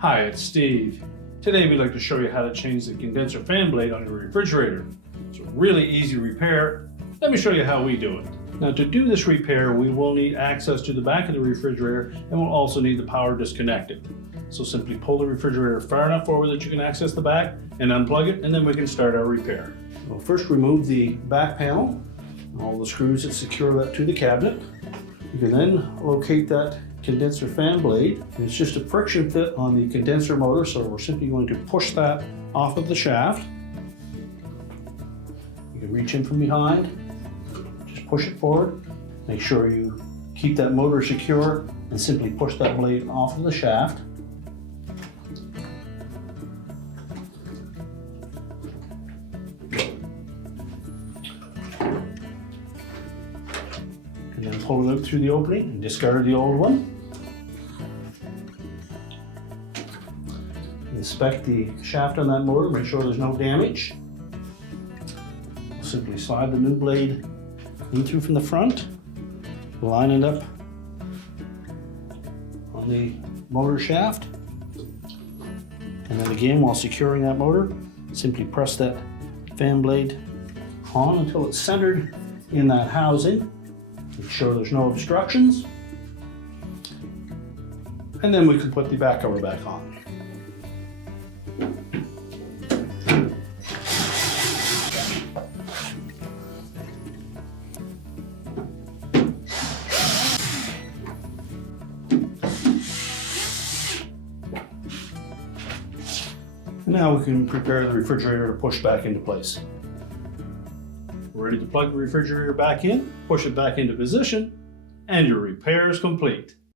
Hi, it's Steve. Today we'd like to show you how to change the condenser fan blade on your refrigerator. It's a really easy repair. Let me show you how we do it. Now, to do this repair, we will need access to the back of the refrigerator, and we'll also need the power disconnected. So simply pull the refrigerator far enough forward that you can access the back and unplug it, and then we can start our repair. We'll first remove the back panel, all the screws that secure that to the cabinet. You can then locate that condenser fan blade. It's just a friction fit on the condenser motor, so we're simply going to push that off of the shaft. You can reach in from behind, just push it forward. Make sure you keep that motor secure and simply push that blade off of the shaft. And then pull it out through the opening and discard the old one. Inspect the shaft on that motor, make sure there's no damage. We'll simply slide the new blade in through from the front, line it up on the motor shaft, and then again, while securing that motor, simply press that fan blade on until it's centered in that housing. Make sure there's no obstructions, and then we can put the back cover back on. Now we can prepare the refrigerator to push back into place. We're ready to plug the refrigerator back in, push it back into position, and your repair is complete.